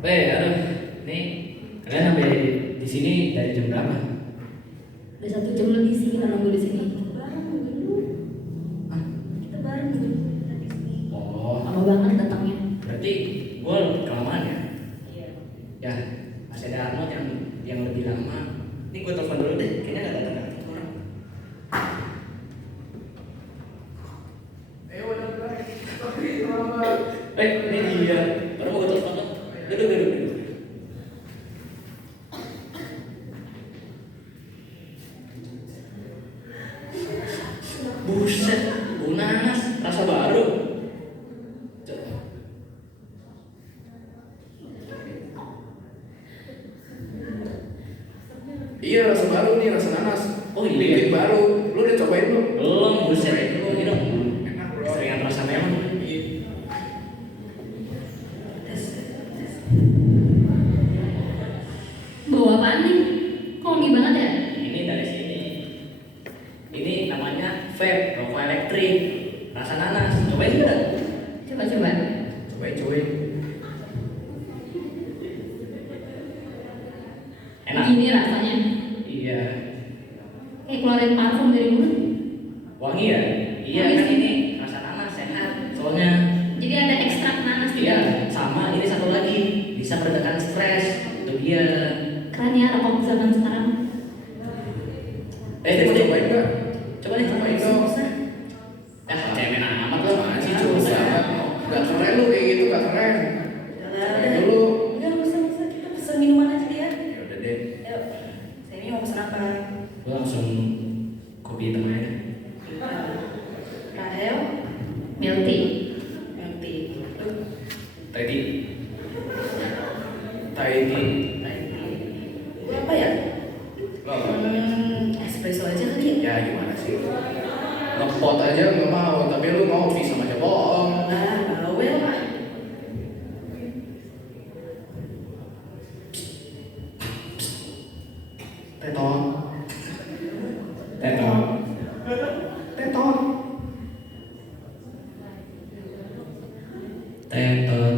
Aduh, nih kalian sampai di sini dari jam berapa? Udah 1 jam lebih sih kita nunggu di sini. Bareng dulu. Hah? Kita bareng dulu tadi sini. Oh, Lama banget datangnya. berarti gue kelamaan ya? Iya. Ya, masih ada Arnold yang lebih lama. Ini gue telepon dulu deh, kayaknya nggak datang orang. Ini dia. Baru mau gue telepon lo. Duduk. Buset, bau nanas, rasa baru. Coba. Iya, rasa baru nih, rasa nanas. Oh iya. Bikin baru. Lu udah cobain belum? Belum, buset. Lu minum. Enak, bro. Seringan rasa memang. Bawa apaan nih? Kok wangi banget ya? Ini dari sini. Ini namanya vape, rokok elektrik, rasa nanas. Cobain nggak? Coba. Cobain. Enak. Gini rasanya. Iya. Kayak keluarin parfum dari mulut. Wangi ya? Iya Wangi kan sih. ini rasa nanas sehat. Soalnya Jadi ada ekstrak nanas di iya dalam. sama ini satu lagi bisa meredakan stres. Itu dia. Keren ya rokok zaman sekarang. Mau cobain nggak? Coba deh. Cobain dong. Cemen amat lo. Apaan sih coba? Gak keren lu kayak gitu, gak keren. Cobain dulu. Udah nggak usah kita pesen minuman aja deh ya. Ya udah deh. Yuk. Saya ini mau pesen apa? Lo langsung kopi hitam aja. Rahel, Milk tea. milk tea. Tadi Thai tea. Itu apa ya? Lo apa? Espresso aja kali. Ya gimana sih? Ngepot aja nggak mau, tapi lu mau bisa aja bohong. Bawel lah. Teton. Teton. Teton. Teton.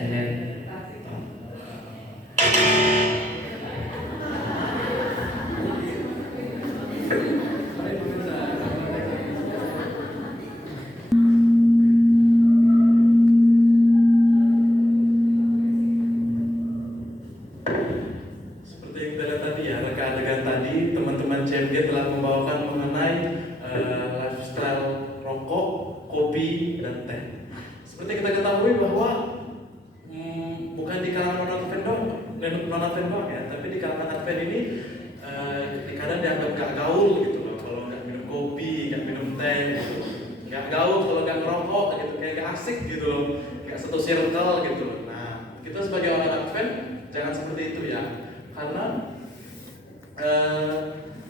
Tenet. Seperti yang kita lihat tadi ya, reka adegan tadi, teman-teman CMG telah membawakan mengenai lifestyle rokok, kopi, dan teh. Seperti kita ketahui bahwa bukan di kalangan non-Advent doang ya, tapi di kalangan Advent ini kadang dianggap gak gaul gitu loh, kalau nggak minum kopi, nggak minum teh, gitu. Nggak gaul kalau nggak ngerokok gitu, kayak gak asik gitu loh, kayak satu circle gitu loh. Nah, kita sebagai orang Advent jangan seperti itu ya. Karena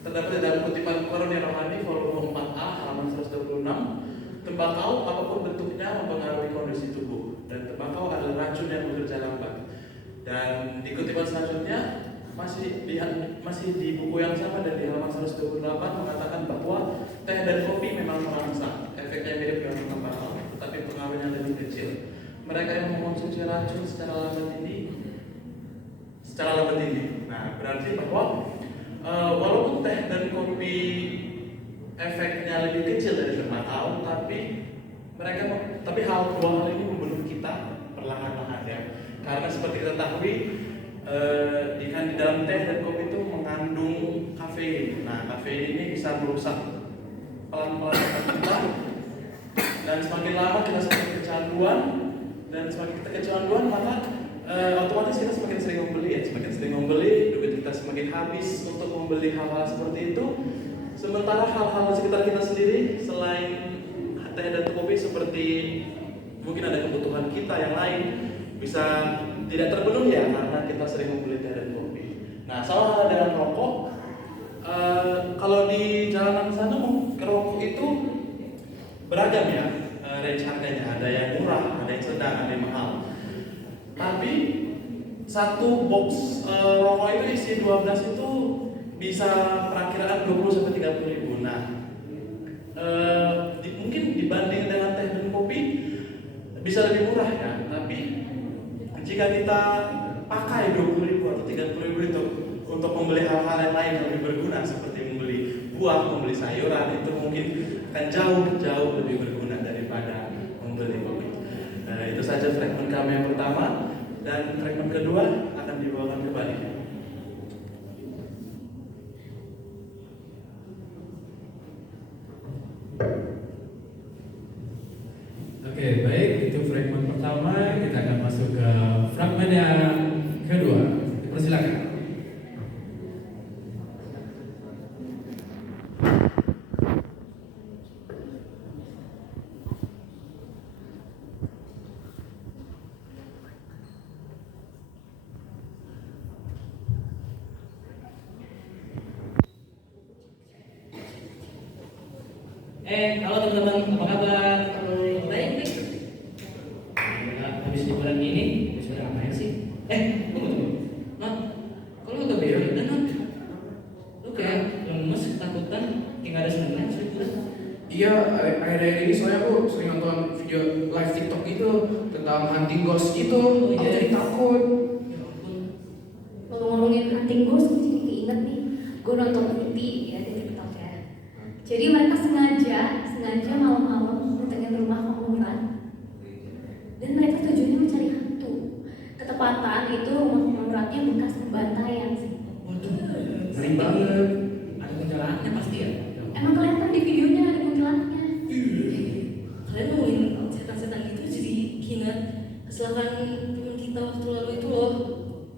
terdapat di dalam kutipan Koran yang Rohani volume 4A halaman 126, tembakau apapun bentuknya mempengaruhi kondisi tubuh, dan tembakau adalah racun yang bekerja lambat. Dan di kutipan selanjutnya masih di buku yang sama dan di halaman 128 mengatakan bahwa teh dan kopi memang merangsang, efeknya mirip dengan tembakau, tetapi pengaruhnya lebih kecil. Mereka yang mengonsumsi racun secara lambat ini. Nah, berarti bahwa walaupun teh dan kopi efeknya lebih kecil dari tembakau, tapi dua hal ini membunuh kita perlahan-lahan ya. Karena seperti kita ketahui, di dalam teh dan kopi itu mengandung kafein. Nah, kafein ini bisa merusak pelan-pelan kita, dan semakin lama kita semakin kecanduan, dan semakin kita kecanduan maka otomatis kita semakin sering membeli, duit kita semakin habis untuk membeli hal-hal seperti itu. Sementara hal-hal di sekitar kita sendiri selain teh dan kopi seperti mungkin ada kebutuhan kita yang lain bisa tidak terpenuhi ya karena kita sering membeli teh dan kopi. Nah, sama halnya dengan rokok. Kalau di jalanan sana rokok itu beragam ya range harganya, ada yang murah, ada yang sedang, ada yang mahal. Tapi satu box rokok itu isi 12 itu bisa perakiraan 20 sampai 30 ribu. Nah, mungkin dibanding dengan teh dan kopi bisa lebih murah ya, tapi jika kita pakai 20.000 atau 30.000 itu untuk membeli hal-hal yang lain yang lebih berguna seperti membeli buah, membeli sayuran, itu mungkin akan jauh lebih berguna daripada membeli kopi. Itu saja fragmen kami yang pertama, dan fragmen kedua akan dibawakan kembali. Oke, baik, itu fragmen pertama. Kita akan masuk ke fragmen yang kedua. Persilakan. Halo teman-teman, apa kabar? Baik nih. Habis liburan ini, sudah ngapain sih? Tunggu. Not, kalau udah beres, dan not, lu kayak lemes, ketakutan, kayak nggak ada semangat, liburan. Iya, akhir-akhir ini soalnya aku sering nonton video live TikTok gitu tentang hunting ghost gitu. Oh, Aku iya. jadi takut. Ya ampun. Ngomong-ngomongin hunting ghost, gue jadi keinget nih. Gue nonton TV ya di TikTok ya. Jadi mereka sengaja malam-malam datengin rumah penguburan. Dan mereka tujuannya mencari hantu. Ketepatan itu rumah penguburannya bekas pembantaian sih. Waduh, Ngeri banget. ada kuntilanaknya pasti ya? Emang kelihatan di videonya ada kuntilanaknya. Kalian ngomongin setan-setan gitu jadi ingat kecelakaan teman kita waktu lalu itu loh.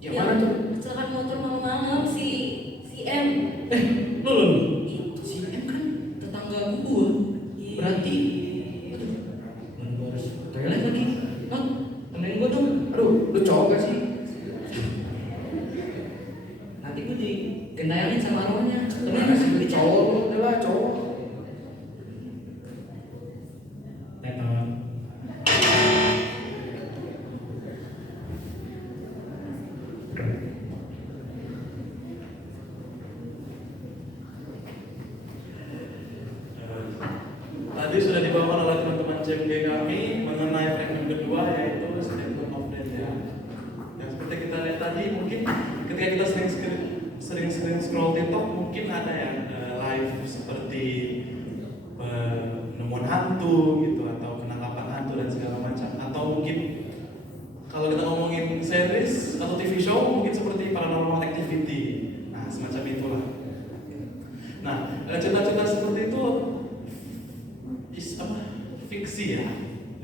Yang mana tuh? Kecelakaan motor malam-malam si M. Loh, Itu si M kan tetangga gua. Berarti, aduh, gua harus ke toilet lagi. Not, temenin gua dong. Aduh, lu cowok gak sih? Nanti gua digentayangi sama arwahnya. Temenin gak sih gua dicari? Cowok lu adalah cowok. Teton. Tadi sudah dibawakan oleh teman-teman CMG kami mengenai fragmen kedua, yaitu Statement of Death ya. Yang seperti kita lihat tadi, mungkin ketika kita sering scroll TikTok, mungkin ada yang live seperti penemuan hantu gitu, atau penangkapan hantu dan segala macam, atau mungkin kalau kita ngomongin series atau TV show, mungkin seperti Paranormal Activity. Nah, semacam itulah. Nah, cerita-cerita seperti itu fiksi ya.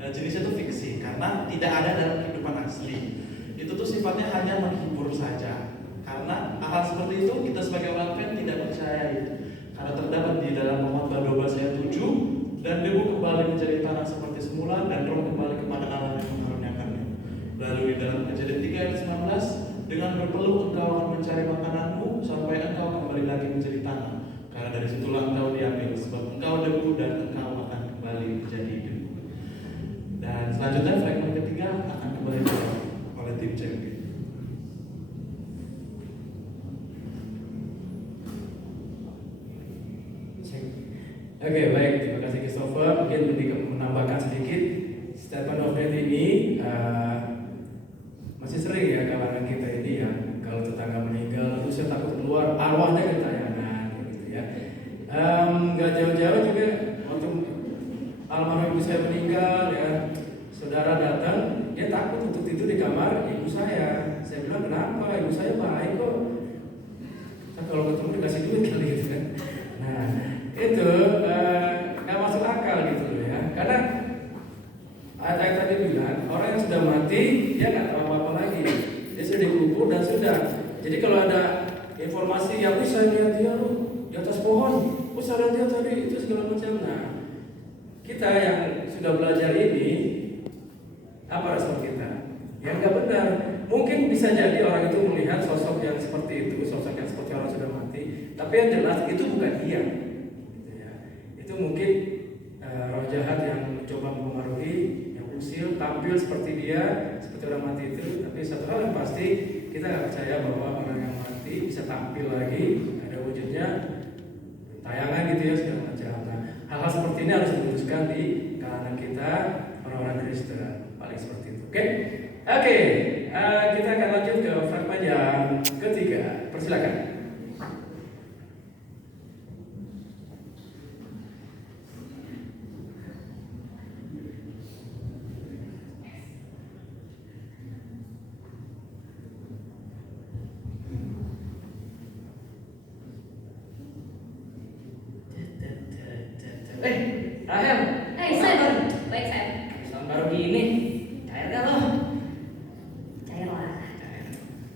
Jenisnya itu fiksi karena tidak ada dalam kehidupan asli. Itu tuh sifatnya hanya menghibur saja. Karena hal seperti itu kita sebagai orang Advent tidak percaya itu. Karena terdapat di dalam Khotbah 12 ayat 7, dan debu kembali menjadi tanah seperti semula, dan roh kembali kepada Allah yang mengaruniakannya. Lalu di dalam Kejadian 3 ayat 19, dengan berpeluh engkau akan mencari makananmu sampai engkau kembali lagi menjadi tanah. Karena dari situlah engkau diambil, sebab engkau debu dan engkau akan kembali menjadi debu. Dan selanjutnya fragmen ketiga akan kembali dijawab oleh tim CMG. Oke, baik, terima kasih Christopher. Mungkin lebih menambahkan sedikit statement of death ini masih sering ya kalangan kita ini ya, kalau tetangga meninggal lalu saya takut keluar arwahnya gentayangan gitu ya. Nggak jauh-jauh juga waktu almarhum ibu saya meninggal ya, saudara datang, dia takut untuk tidur di kamar ibu saya. Saya bilang kenapa? Ibu saya baik kok. Kalau ketemu dikasih duit kali gitu kan. Nah itu nggak masuk akal gitu loh ya, karena ayat tadi bilang orang yang sudah mati dia nggak tahu apa-apa lagi, dia sudah dikubur dan sudah. Jadi kalau ada informasi yang saya lihat dia di atas pohon, saya lihat dia tadi itu segala macam. Nah kita yang sudah belajar ini apa respon kita? Yang nggak benar. Mungkin bisa jadi orang itu melihat sosok yang seperti itu, sosok yang seperti orang sudah mati, tapi yang jelas itu bukan dia. Itu mungkin roh jahat yang mencoba mempengaruhi, yang usil, tampil seperti dia, seperti orang mati itu. Tapi satu hal yang pasti, kita nggak percaya bahwa orang yang mati bisa tampil lagi, ada wujudnya, tayangan gitu ya segala macam. Nah, hal-hal seperti ini harus diluruskan di kalangan kita orang-orang Kristen. paling seperti itu. Oke, kita akan lanjut ke fragmen yang ketiga. Persilakan. Rahel. Sam. Baik, Sam. Tahun baru gini, cair gak lo? Cair lah.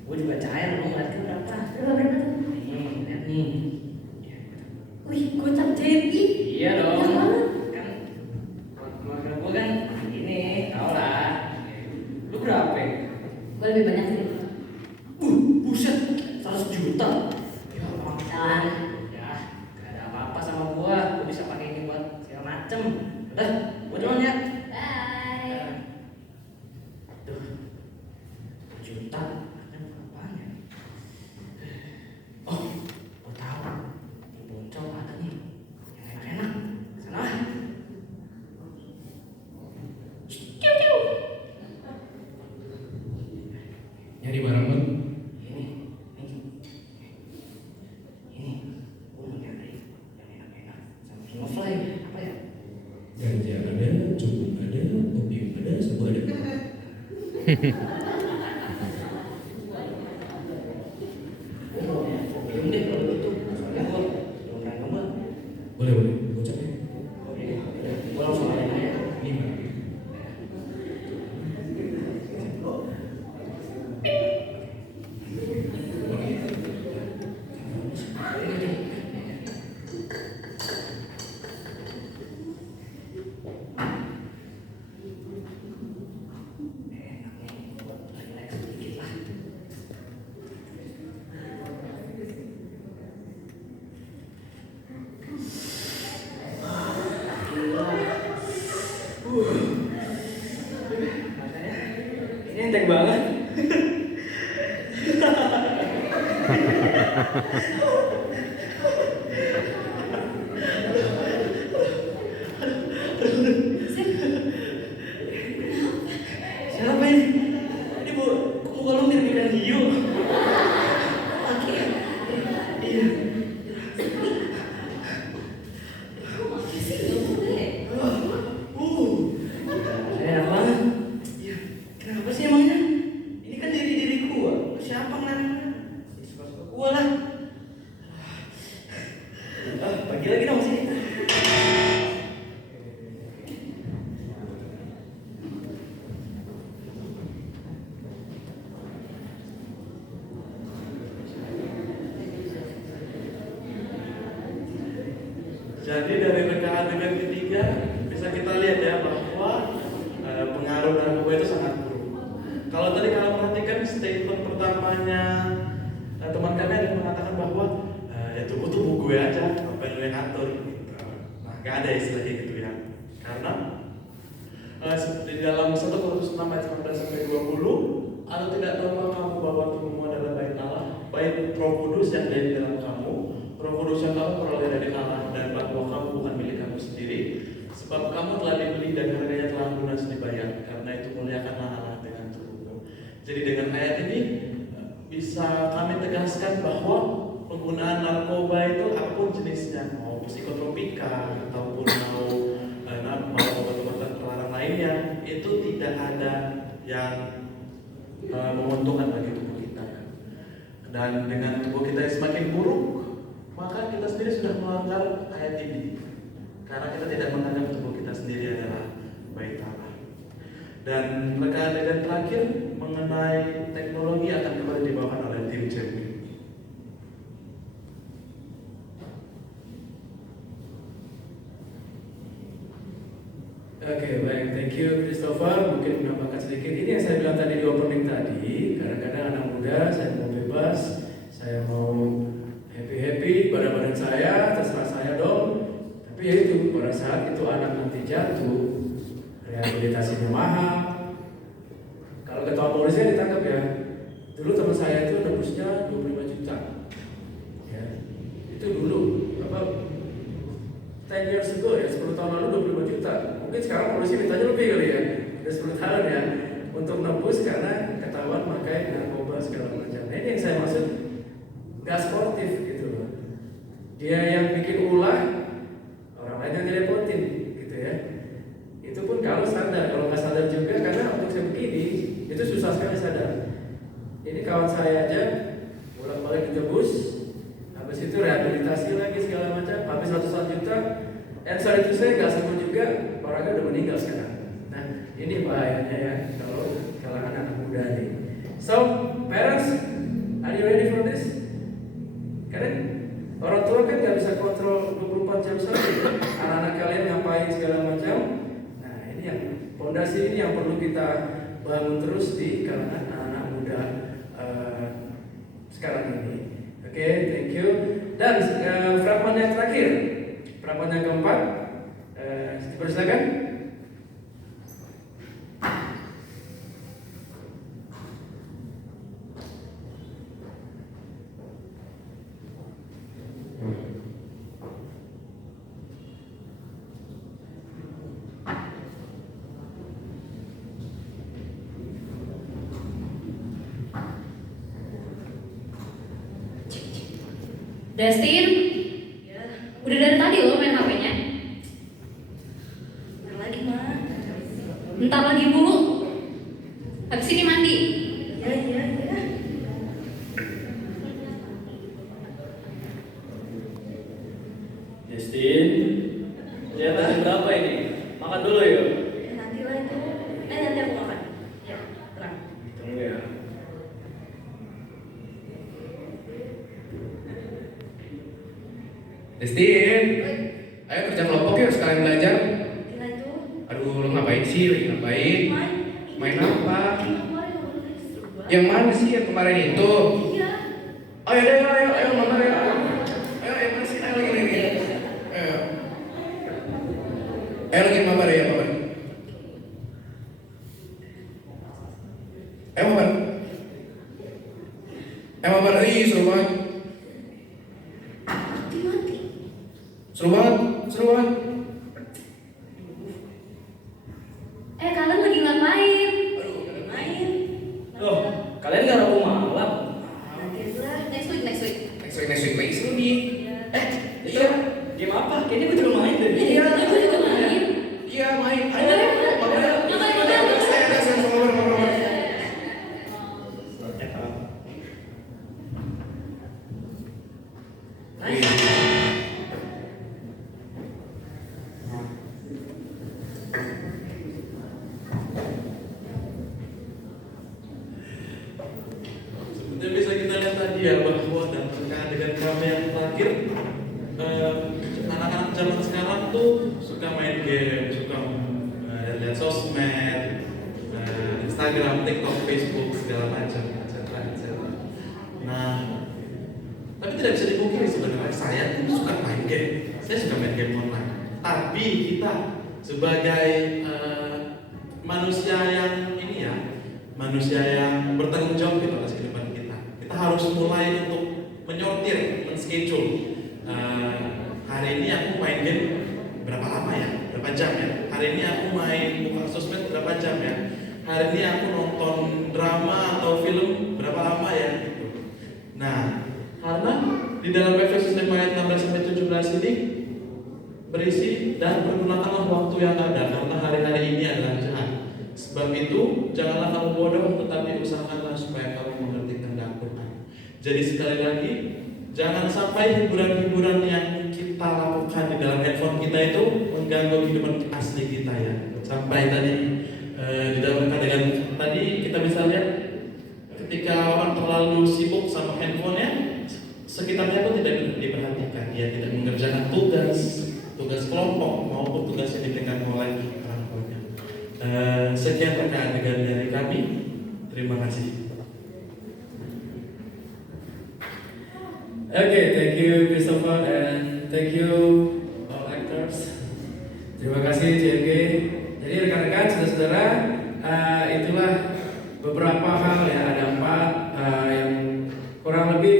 Gue juga cair, lo ngeliatnya berapa? Berapa tuh? Lihat nih. Wih, gocap jadi. Iya dong. Banyak banget. Kan keluarga gue kan gini, tau lah. Lu berapa? Gue lebih banyak sih. Buset, 100 juta. Ya Jalan. Ya, gak ada apa-apa sama gua. Gua bisa pakai ini buat segala macem. Udah, gua duluan ya. Bye. Duh, juta. Kan apaan ya? Oh, gua tahu. Di Poncol ada nih yang enak-enak. Sana lah. Ciu, ciu. Nyari barang bang. Ini, gua mau nyari yang enak-enak. Sama Kinofly, apa ya? Ganja ada, cukup ada, opium ada, sabu ada. Belum deh kalau gitu. Soalnya gua belum pernah nyoba. Boleh boleh, gocap ya. Gua langsung ada aja. 5. Ini enteng banget. Siapa ini? Ini muka lu mirip ikan hiu. Iya. Enak banget. Iya. Kenapa sih emangnya? Ini kan diri gua. Siapa ngelakuin? Suka-suka gua lah. Bagi lagi dong sini. Jadi dari reka adegan ketiga bisa kita lihat ya bahwa pengaruh narkoba itu sangat buruk. Kalau tadi kalian perhatikan statement pertamanya teman kami ada yang mengatakan bahwa ya tubuh gue aja, apa yang lu yang atur gitu. Nah, nggak ada istilah kayak gitu ya. Karena di dalam 1 Korintus 6 ayat 19 sampai 20, atau tidak tahukah kamu bahwa tubuhmu adalah bait Allah, bait Roh Kudus yang ada di dalam kamu, Roh Kudus yang kamu peroleh dari Allah, dan bahwa kamu bukan milik kamu sendiri, sebab kamu telah dibeli dan harganya telah lunas dibayar. Karena itu muliakanlah Allah dengan tubuhmu. Jadi dengan ayat ini bisa kami tegaskan bahwa penggunaan narkoba itu apapun jenisnya, mau psikotropika ataupun mau obat-obatan terlarang lainnya, itu tidak ada yang menguntungkan bagi tubuh kita. Dan dengan tubuh kita yang semakin buruk, maka kita sendiri sudah melanggar ayat ini. Karena kita tidak menganggap tubuh kita sendiri adalah bait Allah. Dan rekan adegan terakhir mengenai teknologi akan kembali dibawakan oleh tim Jeremy. Oke, baik, thank you Christopher. Mungkin menambahkan sedikit ini yang saya bilang tadi di opening tadi. Kadang-kadang anak muda, saya mau bebas, saya mau happy badan saya, terserah saya dong. Tapi ya itu, pada saat itu anak nanti jatuh, rehabilitasinya mahal. Kalau ketahuan polisi ditangkap ya. Dulu teman saya itu nebusnya 25 juta. Ya, itu dulu apa? 10 years ago ya, 10 tahun lalu 25 juta. Mungkin sekarang polisi mintanya lebih kali ya. udah 10 tahun ya, untuk nebus karena ketahuan pakai narkoba segala macam. Nah, ini yang saya maksud nggak sportif gitu loh. Dia yang bikin ulah, orang lain yang ngerepotin gitu ya. Itu pun kalau sadar, kalau nggak sadar juga karena untuk saya begini itu susah sekali sadar. Ini kawan saya aja bolak-balik ditebus, habis itu rehabilitasi lagi segala macam, habis ratusan juta. Sorry itu saya nggak sembuh juga, orangnya udah meninggal sekarang. Nah ini bahayanya ya kalau kalangan anak muda nih. So parents, are you ready for this? Karena orang tua kan nggak bisa kontrol 24 jam saja anak-anak kalian ngapain segala macam. Nah ini yang fondasi ini yang perlu kita bangun terus di kalangan anak-anak muda sekarang ini. Oke, thank you. Dan fragmen yang terakhir, fragmen yang keempat, dipersilakan. Dustin, Ya, udah dari tadi lo main HP-nya? main lagi mah. Bentar lagi dulu. Habis ini mandi. Ya. Justin, ternyata jam berapa ini? Makan dulu yuk. Nanti lah itu. Nanti aku makan. Ya, tenang. Tunggu ya. Destin, ayo kerja kelompok yuk sekalian belajar. Tinggal itu. Aduh, lo ngapain sih? Lagi ngapain? Main apa? Kemarin aku nulis sebuah. Yang mana sih yang kemarin itu? Iya. Ayo deh, ayo, mama ya. Ayo, yang mana sih? Ayo lagi. Ayo. Ayo lagi mama ya, mama. Ayo mama. Ayo mama, ih seru banget. Mati. Seru banget. Kalian lagi ngapain? Main. Loh, kalian nggak rabu malam? Nanti lah. Next week. Next week lagi seru nih. Iya. Game apa? Kayaknya gue juga main deh. Iya. Gue juga main. Iya, main. Ayo, Ayo, mama ya. makan. Mama. Seperti yang bisa kita lihat tadi ya, bahwa dalam dengan kami yang terakhir, anak-anak zaman sekarang tuh suka main game, suka lihat sosmed, Instagram, TikTok, Facebook, segala macam, etc. Nah, tapi tidak bisa dipungkiri sebenarnya saya tuh suka main game, saya suka main game online. Tapi kita sebagai manusia yang ini ya, manusia yang bertanggung jawab gitu atas kehidupan kita. Kita harus mulai untuk menyortir, men-schedule. Hari ini aku main game berapa lama ya? Berapa jam ya? Hari ini aku main buka sosmed berapa jam ya? Hari ini aku nonton drama atau film berapa lama ya? Gitu. Nah, karena di dalam Efesus 5 ayat 16-17 ini berisi dan pergunakanlah waktu yang ada karena hari-hari ini adalah jahat. Sebab itu janganlah kamu bodoh, tetapi usahakanlah supaya kamu mengerti kehendak Tuhan. Jadi sekali lagi, jangan sampai hiburan-hiburan yang kita lakukan di dalam handphone kita itu mengganggu kehidupan asli kita ya. Sampai tadi di dalam kategori tadi kita bisa lihat ketika orang terlalu sibuk sama handphonenya, sekitarnya pun tidak diperhatikan. Dia tidak mengerjakan tugas kelompok maupun tugas yang diberikan oleh orang tuanya. Sekian rekan dari kami. Terima kasih. Okay, thank you Christopher and thank you all actors. Terima kasih JMG. Jadi rekan-rekan, saudara-saudara, itulah beberapa hal ya, ada 4 yang kurang lebih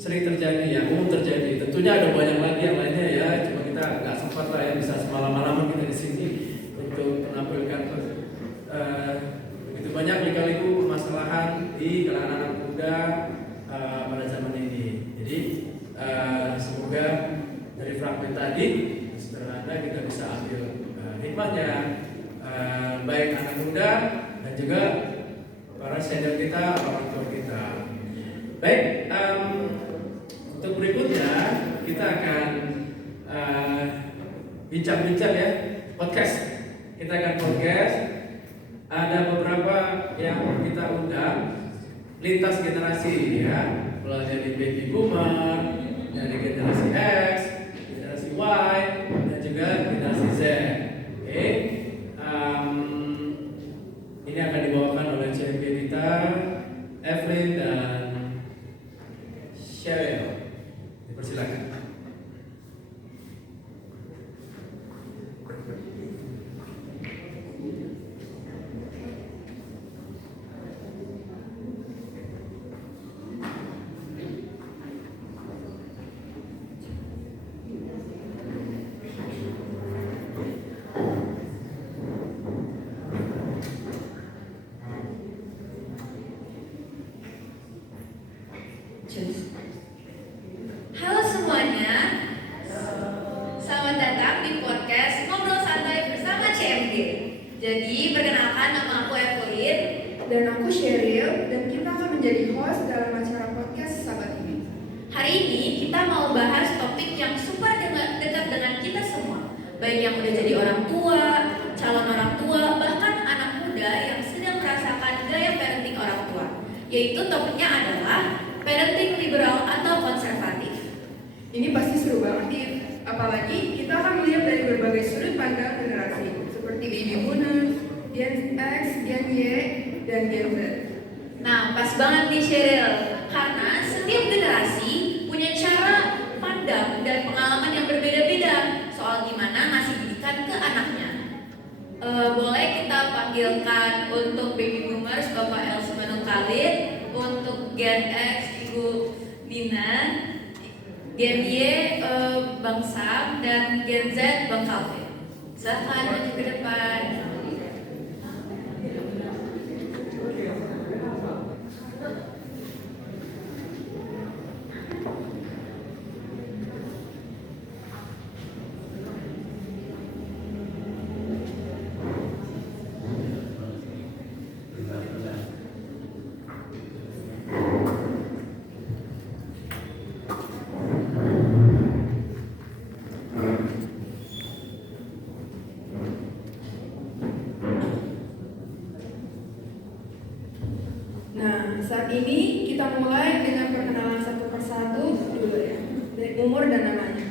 sering terjadi ya, umum terjadi. Tentunya ada banyak lagi yang lainnya ya, cuma kita nggak sempat lah ya bisa semalam-malaman kita di sini untuk menampilkan tadi, sederhana kita bisa ambil hikmahnya, baik anak muda dan juga para senior kita, orang tua kita. Baik, untuk berikutnya kita akan bincang-bincang ya, podcast. Kita akan podcast. Ada beberapa yang kita undang lintas generasi ya, mulai dari baby boomer, dari generasi X, generasi Y, dan juga generasi Z. Oke, ini akan dibawakan oleh CMP kita, Evelyn dan Cheryl. Dipersilakan. Halo semuanya, selamat datang di podcast Ngobrol Santai bersama CMD. Jadi perkenalkan, nama aku Evelyn Dan aku Cheryl, dan kita akan menjadi host dalam acara podcast Sahabat ini. Hari ini kita mau bahas topik yang super dekat dengan kita semua, baik yang udah jadi orang tua, calon orang tua, bahkan anak muda yang sedang merasakan gaya parenting orang tua. Yaitu topiknya adalah parenting liberal atau konservatif. Ini pasti seru banget, Dit. Apalagi kita akan melihat dari berbagai sudut pandang generasi, seperti baby boomers, Gen X, Gen Y, dan Gen Z. Nah, pas banget nih Cheryl, karena setiap generasi punya cara pandang dan pengalaman yang berbeda-beda soal gimana ngasih didikan ke anaknya. Boleh kita panggilkan untuk baby boomers Bapak Elsmanul Khalid, untuk Gen X Ibu Dina, Gen Y Bang Sam, dan Gen Z Bang Calvin. Silahkan maju ke depan. Nah, saat ini kita mulai dengan perkenalan satu persatu dulu ya, dari umur dan namanya.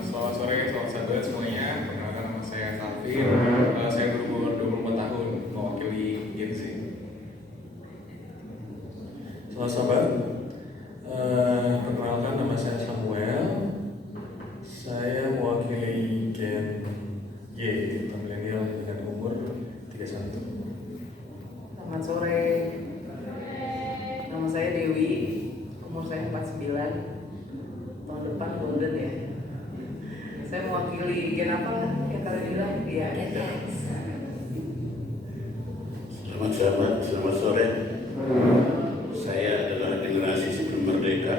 Selamat sore, selamat sahabat semuanya. Perkenalkan nama saya Calvin. Saya berumur 24 tahun, mewakili Gen Z. Selamat sahabat, perkenalkan nama saya Samuel. Saya mewakili Gen Y, milenial dengan umur 31. Selamat sore, nama saya Dewi, umur saya 49, tahun depan golden ya. Saya mewakili gen apa yang kalian bilang? Iya, Gen X. Selamat sahabat, selamat sore. Saya adalah generasi sebelum merdeka.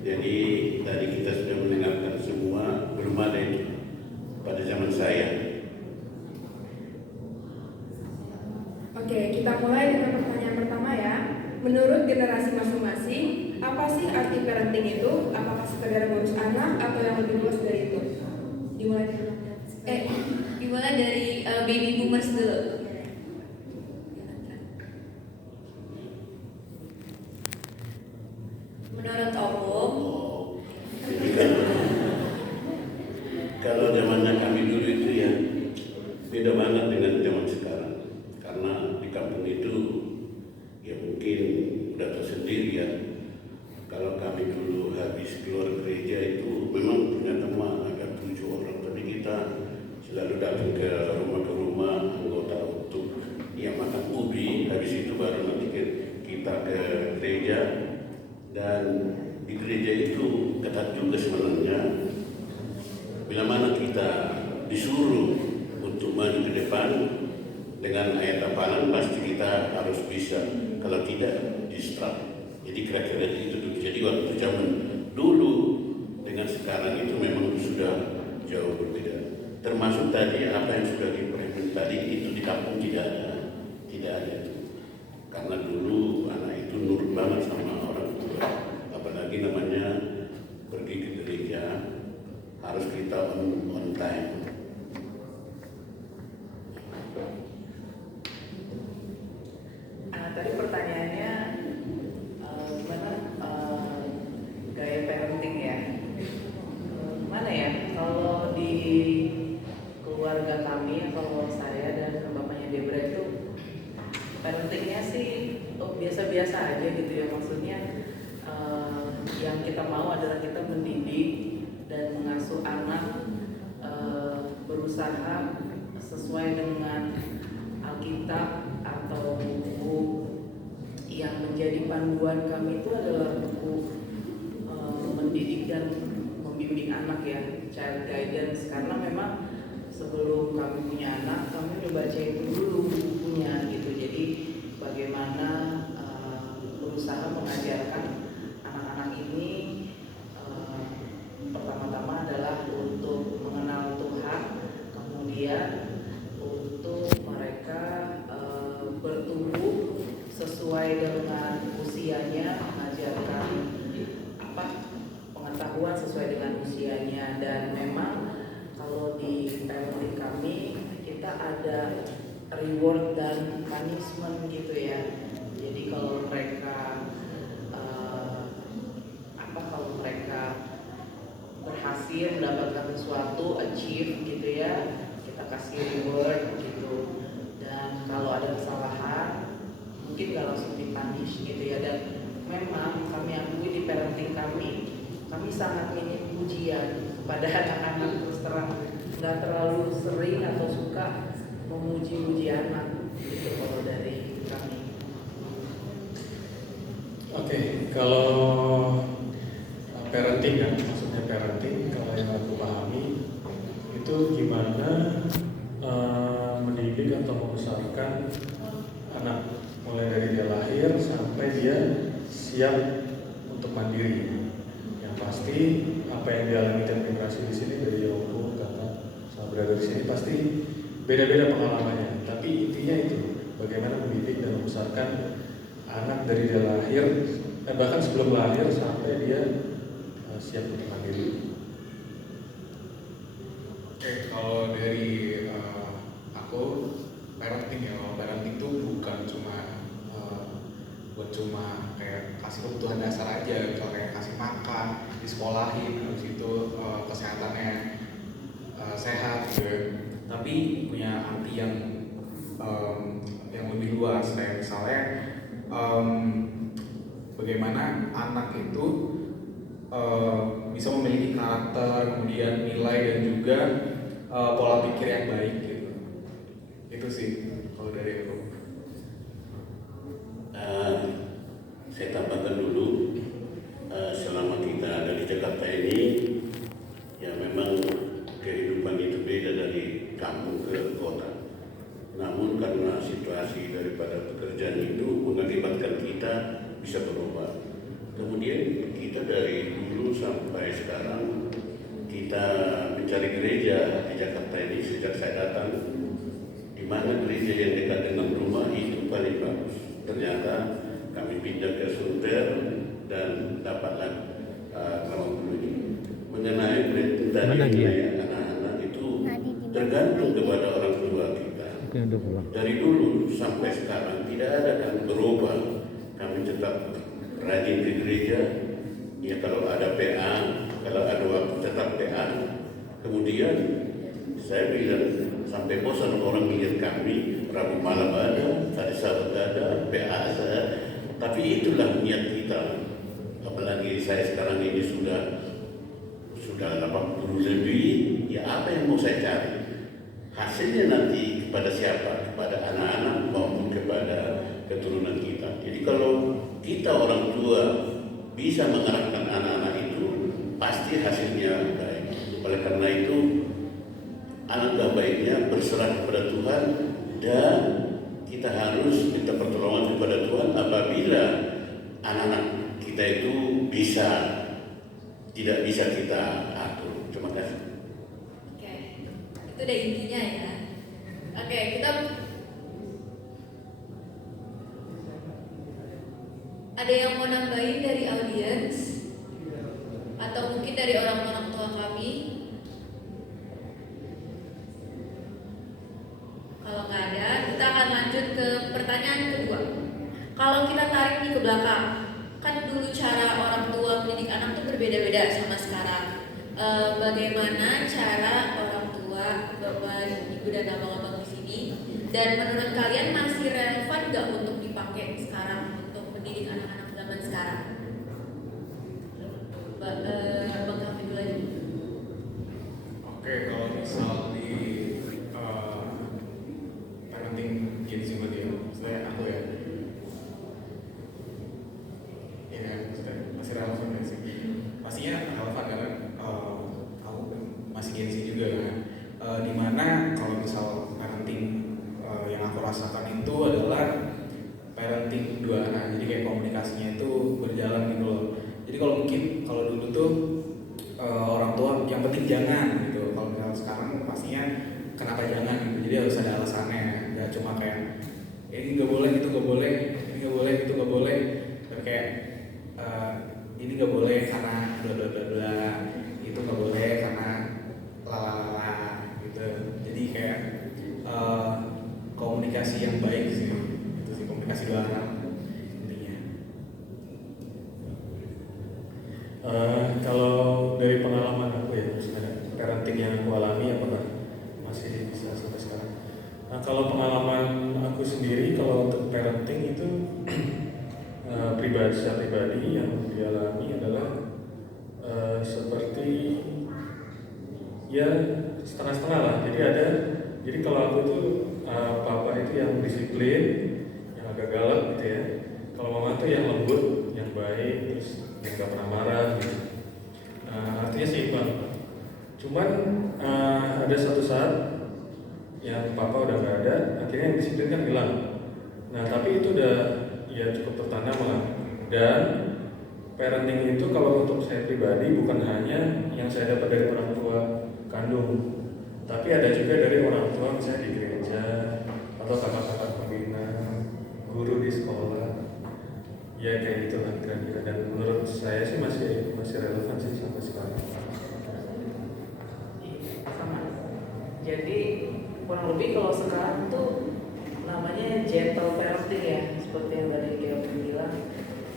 Jadi tadi kita sudah mendengarkan semua, belum ada itu pada zaman saya. Oke, kita mulai dengan pertanyaan pertama ya. Menurut generasi masing-masing, apa sih arti parenting itu? Apakah sekedar ngurus anak atau yang lebih luas dari itu? Dimulai Dimulai dari baby boomers dulu. Menurut Om, Jadi kalau zamannya kami dulu itu ya beda banget dengan zaman sekarang. Karena di kampung itu ya mungkin udah tersendiri ya. Kalau kami dulu habis keluar gereja itu memang punya teman ada 7 orang, tapi kita selalu datang ke rumah anggota untuk ya makan ubi. Habis itu baru nanti kita ke gereja, dan di gereja itu ketat juga sebenarnya. Bila mana kita disuruh untuk maju ke depan dengan ayat hafalan, pasti kita harus bisa. Kalau tidak, distrap. Jadi Jadi kira-kira itu dulu. Jadi waktu zaman dulu dengan sekarang itu memang sudah jauh berbeda. Termasuk tadi apa yang sudah diperhatikan tadi itu di kampung tidak ada itu. Karena dulu anak itu nurut banget sama orang tua. Apalagi namanya pergi ke gereja harus kita on time. Tadi pertanyaannya gimana gaya parenting ya? Mana ya? Kalau di keluarga kami, kalau saya dan bapaknya Debra itu parentingnya sih biasa-biasa aja gitu ya. Maksudnya yang kita mau adalah kita mendidik dan mengasuh anak berusaha sesuai dengan Alkitab atau buku yang menjadi panduan kami itu adalah buku mendidik dan membimbing anak ya, child guidance. Karena memang sebelum kami punya anak, kami udah baca itu dulu bukunya gitu. Jadi bagaimana berusaha mengajarkan anak-anak ini pertama-tama adalah untuk mengenal Tuhan, kemudian untuk mereka bertumbuh sesuai dengan usianya, mengajarkan pengetahuan sesuai dengan usianya. Dan memang kalau di parenting kami kita ada reward dan punishment gitu ya. Jadi kalau mereka kalau mereka berhasil mendapatkan sesuatu, achieve gitu ya, kita kasih reward gitu. Dan kalau ada kesalahan mungkin gak langsung dipunish gitu ya. Dan memang kami akui di parenting kami sangat minim pujian pada anak-anak. Terus terang nggak terlalu sering atau suka memuji-muji anak gitu kalau dari kami. Oke, kalau parenting kan, maksudnya parenting kalau yang aku pahami itu gimana mendidik atau membesarkan anak mulai dari dia lahir sampai dia siap untuk mandiri. Yang pasti apa yang dialami dan generasi di sini dari Yoko, kakak, sama brother di sini pasti beda-beda pengalamannya. Tapi intinya itu bagaimana mendidik dan membesarkan anak dari dia lahir, bahkan sebelum lahir sampai dia siap untuk mandiri. Oke, kalau dari aku parenting ya, kalau parenting itu bukan cuma kayak kasih kebutuhan dasar aja, misalnya kayak kasih makan, disekolahin, habis itu kesehatannya sehat gitu. Tapi punya arti yang lebih luas, kayak misalnya bagaimana anak itu bisa memiliki karakter, kemudian nilai dan juga pola pikir yang baik gitu. Itu sih kalau dari aku. Saya tambahkan dulu, selama kita ada di Jakarta ini, ya memang kehidupan itu beda dari kampung ke kota. Namun karena situasi daripada pekerjaan itu mengakibatkan kita bisa berubah. Kemudian kita dari dulu sampai sekarang kita mencari gereja di Jakarta ini sejak saya datang, di mana gereja yang dekat dengan rumah itu paling bagus. Ternyata kami pindah ke Sunter dan dapatlah Rawabelu ini. Mengenai tentang anak-anak itu tergantung kepada orang tua kita. Dari dulu sampai sekarang tidak ada yang berubah. Kami tetap rajin ke gereja. Ya kalau ada PA, kalau ada waktu tetap PA. Kemudian saya bilang sampai bosan orang lihat kami Rabu malam ada, hari Sabat ada, PA ada. Tapi itulah niat kita. Apalagi saya sekarang ini sudah 80 lebih, ya apa yang mau saya cari? Hasilnya nanti kepada siapa? Kepada anak-anak maupun kepada keturunan kita. Jadi kalau kita orang tua bisa mengarahkan anak-anak itu, pasti hasilnya baik. Oleh karena itu, alangkah baiknya berserah kepada Tuhan dan kita harus minta pertolongan kepada Tuhan apabila anak-anak kita itu tidak bisa kita atur. Terima kasih. Oke, itu udah intinya ya. Oke, kita ada yang mau nambahin dari audiens atau mungkin dari orang tua kami? Kalau nggak ada, kita akan lanjut ke pertanyaan kedua. Kalau kita tarik nih ke belakang, kan dulu cara orang tua mendidik anak tuh berbeda-beda sama sekarang. Bagaimana cara orang tua, bapak, ibu dan abang-abang di sini, dan menurut kalian masih relevan nggak untuk dipakai sekarang untuk mendidik anak-anak zaman sekarang? Bang Kavi dulu aja. Oke, kalau misal di parenting Gen Z berarti ya, maksudnya aku ya. Iya, maksudnya masih relevan ya sih. Pastinya relevan karena aku masih Gen Z juga kan. Dimana kalau misal parenting yang aku rasakan itu adalah parenting dua anak, jadi kayak komunikasinya itu berjalan gitu loh. Jadi kalau mungkin kalau dulu tuh orang tua yang penting jangan gitu. Kalau misal sekarang pastinya kenapa jangan gitu. Jadi harus ada alasannya, nggak cuma kayak ini nggak boleh, itu nggak boleh, ini nggak boleh, itu nggak boleh. Dan kayak ini nggak boleh karena bla bla bla bla, itu nggak boleh karena lalala gitu. Jadi kayak komunikasi yang baik sih, itu sih komunikasi dua arah intinya. Kalau dari pengalaman aku ya, misalnya parenting yang aku alami apakah masih bisa sampai sekarang? Nah, kalau pengalaman aku sendiri, kalau untuk parenting itu secara pribadi yang dialami adalah seperti ya setengah-setengah lah. Jadi kalau aku tuh papa itu yang disiplin, yang agak galak gitu ya. Kalau mama tuh yang lembut, yang baik, terus yang gak pernah marah gitu. Artinya seimbang. Cuman ada satu saat yang papa udah gak ada, akhirnya yang disiplin kan hilang. Nah tapi itu udah ya cukup tertanam lah. Dan parenting itu kalau untuk saya pribadi bukan hanya yang saya dapat dari orang tua kandung, tapi ada juga dari orang tua misalnya di gereja atau kakak-kakak pembina, guru di sekolah, ya kayak gitu lah kira-kira. Dan menurut saya sih masih relevan sih sampai sekarang. Sama. Jadi kurang lebih kalau sekarang tuh namanya gentle parenting ya, seperti yang tadi Kevin bilang.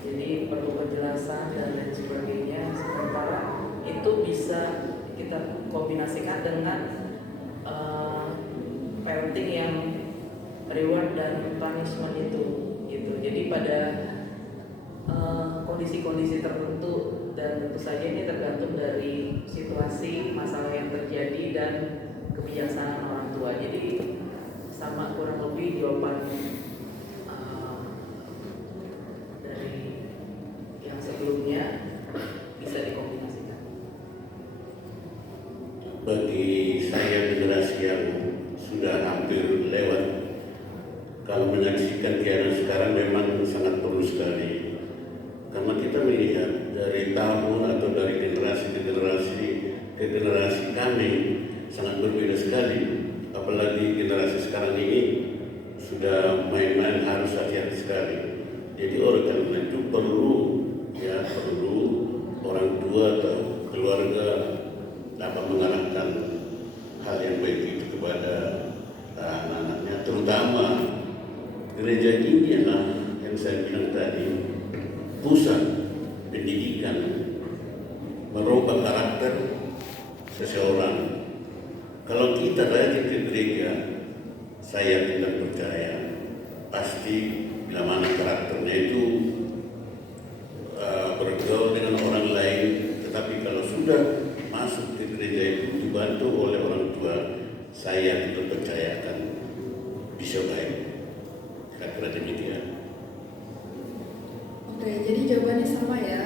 Jadi perlu penjelasan dan lain sebagainya. Sementara itu bisa kita kombinasikan dengan parenting yang reward dan punishment itu gitu. Jadi pada kondisi-kondisi tertentu, dan tentu saja ini tergantung dari situasi masalah yang terjadi dan kebijaksanaan orang tua. Jadi sama kurang lebih jawaban dari yang sebelumnya bisa dikombinasikan. Bagi saya generasi yang sudah hampir lewat, kalau menyaksikan keadaan sekarang memang sangat perlu sekali, karena kita melihat dari tahun atau dari generasi ke generasi kami sangat berbeda sekali. Apalagi generasi sekarang ini sudah main-main harus hati-hati sekali. Jadi oleh karena itu perlu orang tua atau keluarga dapat mengarahkan hal yang baik itu kepada anak-anaknya, terutama gereja ini yang saya bilang tadi, pusat pendidikan, merubah karakter seseorang. Kalau kita rajin ke gereja, saya tidak percaya pasti bila mana karakternya itu bergaul dengan orang lain. Tetapi kalau sudah masuk ke gereja itu dibantu oleh orang tua, saya tidak percaya akan bisa baik. Kira-kira demikian. Oke, jadi jawabannya sama ya,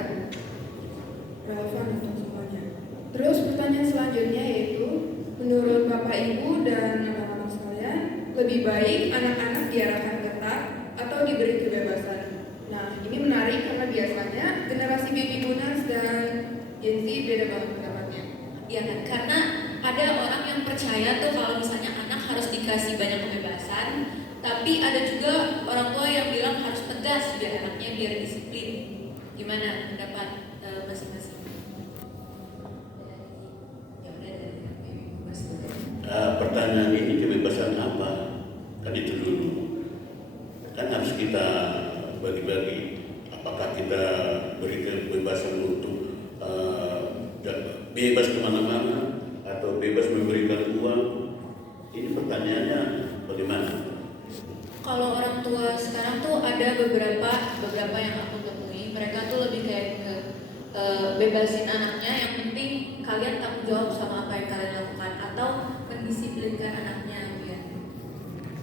relevan untuk semuanya. Terus pertanyaan selanjutnya yaitu, menurut Bapak Ibu dan anak-anak sekalian, lebih baik anak-anak diarahkan ketat atau diberi kebebasan? Nah, ini menarik karena biasanya generasi generasi baby boomers dan Gen Z beda banget pendapatnya. Iya kan, karena ada orang yang percaya tuh kalau misalnya anak harus dikasih banyak kebebasan, tapi ada juga orang tua yang bilang harus tegas biar anaknya biar disiplin. Gimana pendapat masing-masing? Ya udah dari baby boomers dulu. Pertanyaan ini kebebasan apa? Kan itu dulu. Kan harus kita bagi-bagi. Apakah kita beri kebebasan untuk bebas kemana-mana atau bebas memberikan uang? Ini pertanyaannya bagaimana? Kalau orang tua sekarang tuh ada beberapa yang aku temui, mereka tuh lebih kayak ke bebasin anaknya, yang penting kalian tanggung jawab sama apa yang kalian lakukan atau mendisiplinkan anaknya biar.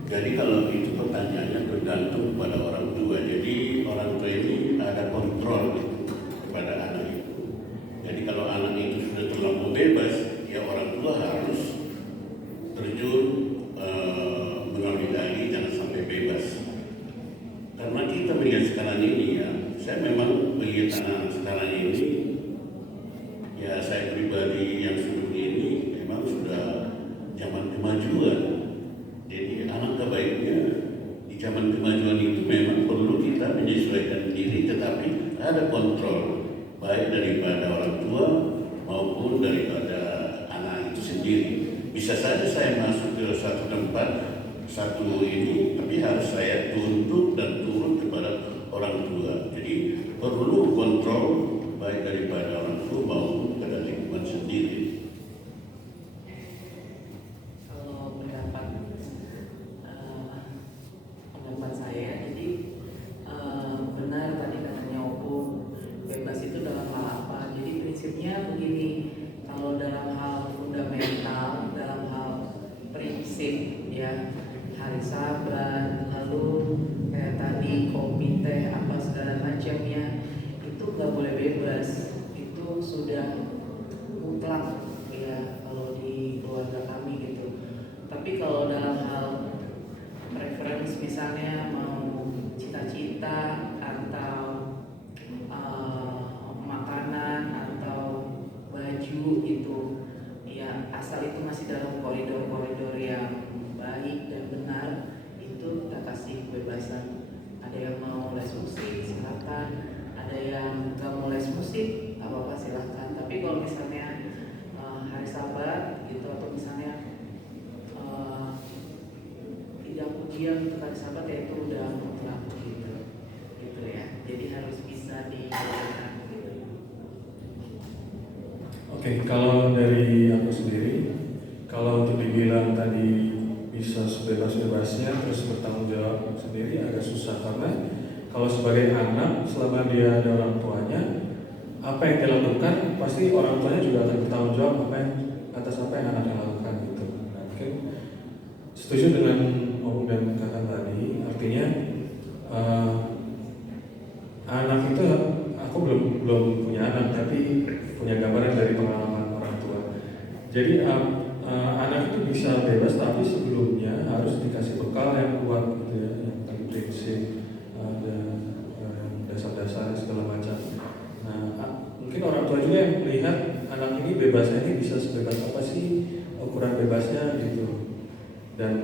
Jadi kalau itu pertanyaannya bergantung kepada orang tua. Jadi orang tua ini ada kontrol kepada anak itu. Jadi kalau anak itu sudah terlalu bebas, ya orang tua harus terjun mengambil alih, jangan sampai bebas. Karena kita melihat sekarang ini ya, saya memang melihat anak sekarang ini, ya saya pribadi yang sebelum ini memang sudah zaman kemajuan. Jadi alangkah baiknya di zaman kemajuan itu memang perlu kita menyesuaikan diri, tetapi ada kontrol baik daripada orang tua maupun daripada anak itu sendiri. Bisa saja saya masuk ke satu tempat, satu ini, tapi harus saya tunduk dan turut kepada orang tua. Jadi perlu kontrol baik daripada orang tua maupun pada lingkungan sendiri. Kalau pendapat saya, jadi benar tadi katanya Opung, bebas itu dalam hal apa? Jadi prinsipnya begini, kalau dalam hal fundamental, dalam hal prinsip ya, hari Sabat, lalu kayak tadi kopi teh apa segala macamnya, itu nggak boleh bebas, itu sudah mutlak ya kalau di keluarga kami gitu. Tapi kalau dalam hal preference misalnya mau cita-cita atau makanan atau baju itu ya, asal itu masih dalam koridor-koridor yang baik dan benar, itu kita kasih kebebasan. Ada yang mau les musik silakan, ada yang nggak mau les musik nggak apa-apa silakan. Tapi kalau misalnya hari Sabat gitu atau misalnya tidak pujian untuk hari Sabat, ya itu udah mutlak gitu ya. Jadi harus bisa dilakukan gitu. Oke, kalau dari aku sendiri, kalau untuk dibilang tadi bisa sebebas-bebasnya terus bertanggung jawab sendiri agak susah, karena kalau sebagai anak selama dia ada orang tuanya, apa yang dia lakukan pasti orang tuanya juga akan bertanggung jawab atas apa yang anaknya lakukan gitu. Nah, mungkin setuju dengan Om dan kakak tadi, artinya anak itu, aku belum punya anak tapi punya gambaran dari pengalaman orang tua. Jadi anak itu bisa bebas, tapi sebelumnya harus dikasih bekal yang kuat gitu ya, yang tadi prinsip, dasar-dasar segala macam. Nah, mungkin orang tua juga yang melihat anak ini bebasnya ini bisa sebebas apa sih, ukuran bebasnya gitu. Dan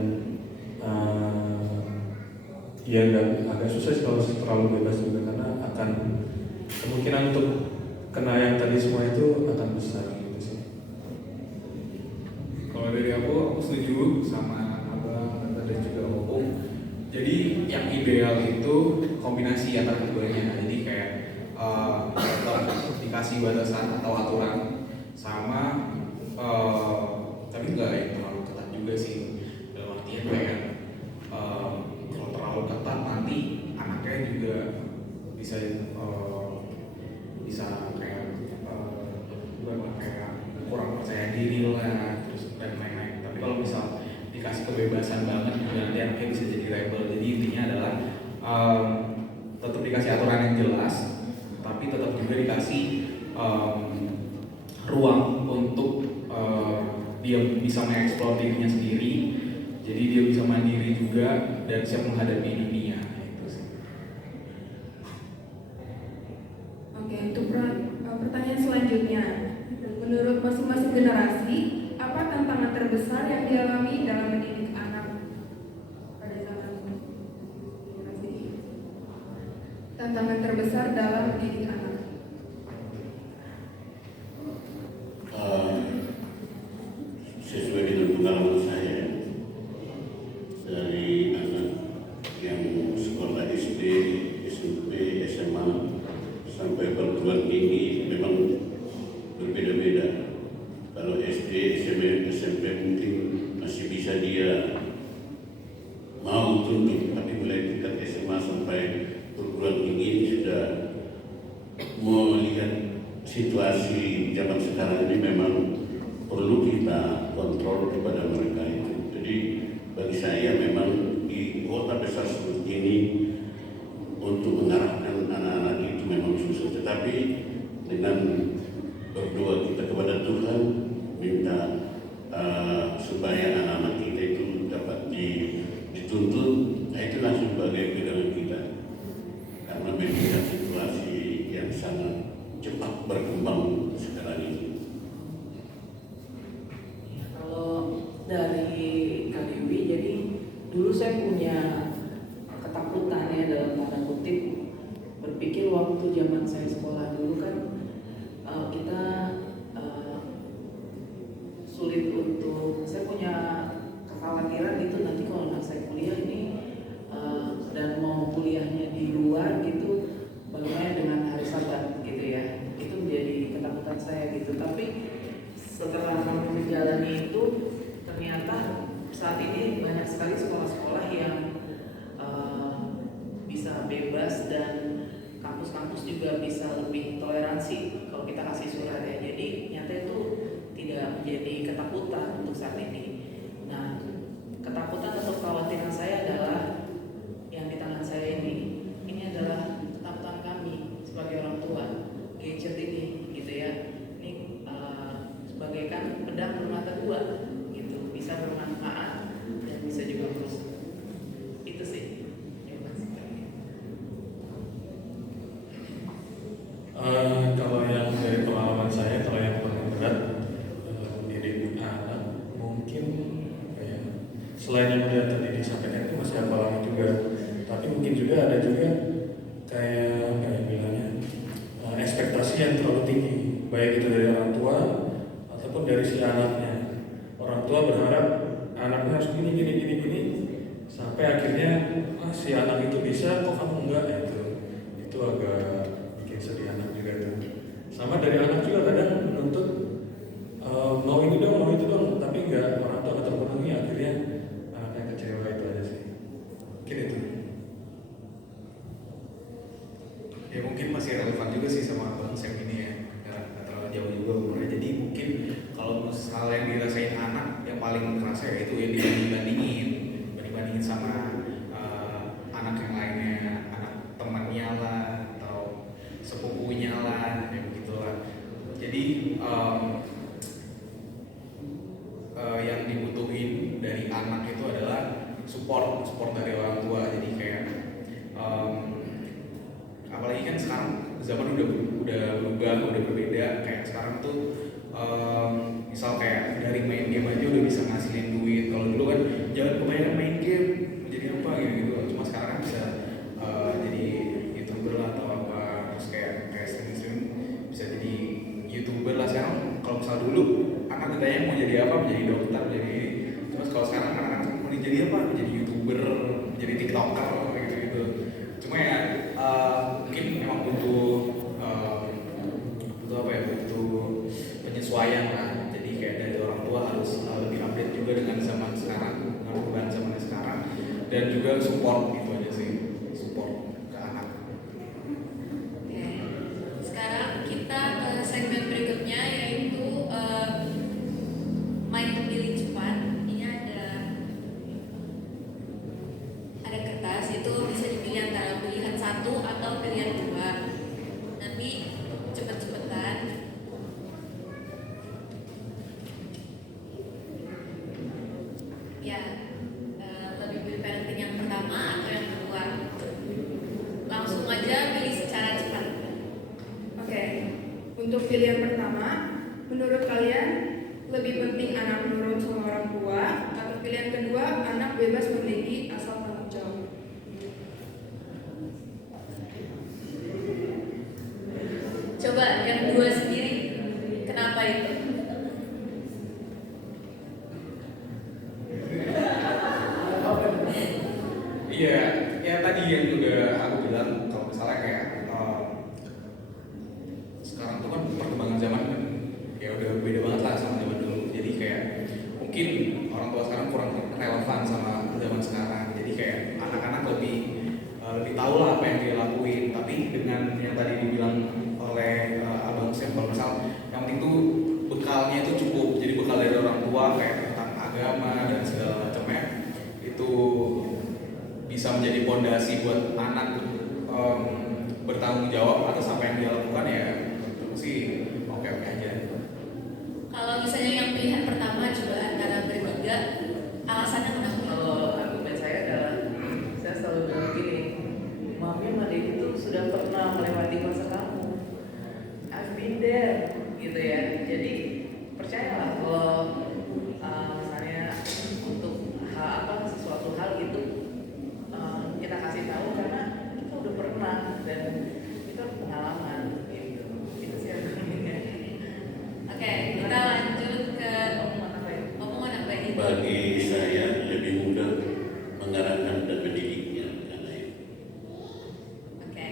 ya agak susah sih kalau terlalu bebas juga, karena akan kemungkinan untuk kena yang tadi semua itu akan besar gitu sih. Kalau dari aku setuju sama Abang dan juga Opung. Jadi yang ideal itu kombinasi antara keduanya. Jadi kayak dikasih batasan atau aturan sama tapi nggak yang terlalu ketat juga sih. Dalam artian kayak kalau terlalu ketat nanti anaknya juga bisa kayak kayak kurang percaya diri lah, terus dan lain-lain. Tapi kalau misal dikasih kebebasan banget, nanti anaknya bisa jadi rebel. Jadi intinya adalah tetap dikasih aturan yang jelas, tapi tetap juga dikasih ruang untuk dia bisa mengeksplor dirinya sendiri. Jadi dia bisa mandiri juga dan siap menghadapi dunia. Itu sih. Oke, untuk Pertanyaan selanjutnya, menurut masing-masing generasi, apa tantangan terbesar yang dialami dalam mendidik anak pada zaman generasi ini? Tantangan terbesar dalam mendidik anak. Sesuai dengan pengalaman saya dari anak yang sekolah SD, SMP, SMA sampai perguruan tinggi memang berbeda-beda. Kalau SD, SMP mungkin masih bisa dia mau tuntut, tapi mulai tingkat SMA sampai perguruan tinggi sudah melihat situasi zaman sekarang ini memang perlu kita kontrol kepada mereka itu. Jadi bagi saya memang di kota besar seperti ini untuk mengarahkan anak-anak itu memang susah. Tetapi dengan berdoa kita kepada Tuhan, minta supaya anak-anak kita itu dapat dituntut, nah itulah sebagai pegangan kita. Karena melihat situasi yang sangat cepat berkembang sekarang ini. Kalau dari Kak Dewi, jadi dulu saya punya ketakutan ya dalam tanda kutip, berpikir waktu zaman saya sekolah dulu kan kita sulit untuk, saya punya kekhawatiran gitu nanti kalau anak saya kuliah ini dan mau kuliahnya di luar gitu, bagaimana dengan hari Sabat gitu ya, itu menjadi ketakutan saya gitu. Tapi setelah kami menjalani itu, ternyata saat ini banyak sekali sekolah-sekolah yang bisa bebas dan kampus-kampus juga bisa lebih toleransi kalau kita kasih surat ya. Jadi nyata itu tidak menjadi ketakutan untuk saat ini. Nah, ketakutan atau kekhawatiran saya adalah yang di tangan saya ini adalah ketakutan kami sebagai orang tua, gadget ini gitu ya. Ini bagaikan pedang bermata dua gitu, bisa bermanfaat dan bisa juga merusak. Itu sih. Kalau yang dari pengalaman saya, kalau yang paling berat mendidik anak, mungkin selain yang udah terdidik sampai kan itu masih alami juga, tapi mungkin juga ada juga kayak bilangnya ekspektasi yang terlalu tinggi, baik itu dari orang tua ataupun dari si anaknya. Orang tua berharap anaknya harus gini, sampai akhirnya si anak itu bisa, kok kamu enggak ya, itu agak bikin sedih anak juga tuh. Sama dari anak juga kadang menuntut mau ini dong, mau itu dong, tapi enggak, orang tua nggak terpenuhi, akhirnya anaknya kecewa. Itu aja sih, mungkin itu. Ya mungkin masih relevan juga sih sama Bang Sam ini ya, nggak terlalu jauh juga umurnya. Jadi mungkin kalau hal yang dirasain anak yang paling kerasa ya itu yang dibandingin sama anak yang lainnya, anak temannya lah atau sepupunya lah, ya begitulah. Jadi yang dibutuhin dari anak itu adalah support dari orang tua. Jadi kayak apalagi kan sekarang zaman udah berubah, udah berbeda. Kayak sekarang tuh misal kayak dari main game aja udah bisa ngasilin duit. Kalau dulu kan jangan kebanyakan main game jadi apa gitu. Cuma sekarang kan bisa jadi YouTuber lah atau apa, terus kayak streaming bisa jadi YouTuber lah. Sekarang kalau misal dulu anak ditanya mau jadi apa, menjadi dokter, jadi terus kalau sekarang anak-anak mau jadi apa, menjadi YouTuber, menjadi TikToker gitu. Cuma ya mungkin memang butuh penyesuaian lah. Jadi kayak dari orang tua harus lebih update juga dengan zaman sekarang, dengan perubahan zaman sekarang, dan juga support. Itu aja sih, support ke anak. Oke, sekarang kita ke segmen berikutnya, yaitu main pemilih cepat. Ini ada kertas, itu bisa dipilih antara pilihan 1 atau pilihan 2. Nanti cepet-cepetan. Ya, lebih pilih parenting yang pertama atau Untuk pilihan pertama, menurut kalian lebih penting anak menurut sama orang tua atau pilihan kedua anak bebas memiliki asal tanggung jawab? Coba yang dua sendiri, kenapa itu? Iya, ya tadi yang udah aku bilang kalau misalnya kayak sekarang tuh kan perkembangan zaman kan ya udah beda banget lah sama zaman dulu. Jadi kayak mungkin orang tua sekarang kurang relevan sama zaman sekarang. Jadi kayak anak-anak lebih tahu lah apa yang dia lakuin. Tapi dengan yang tadi dibilang oleh Abang Sam, kalau misal yang penting tuh bekalnya itu cukup. Jadi bekal dari orang tua kayak tentang agama dan segala macamnya itu bisa menjadi fondasi buat anak bertanggung jawab atas apa yang dia lakukan, ya itu sih oke-oke aja. Kalau misalnya yang pilihan pertama coba antara bertiga, alasannya kenapa? Kalau argumen saya adalah saya selalu bilang gini, mami sama daddy itu sudah pernah melewati masa kamu. I've been there, gitu ya. Jadi percayalah kalau misalnya untuk sesuatu hal itu kita kasih tahu karena kita udah pernah dan kita pengalaman gitu. Itu sih argumennya. Oke, kita lanjut ke omongan apa ini? Bagi saya lebih mudah mengarahkan dan mendidiknya karena itu. Oke.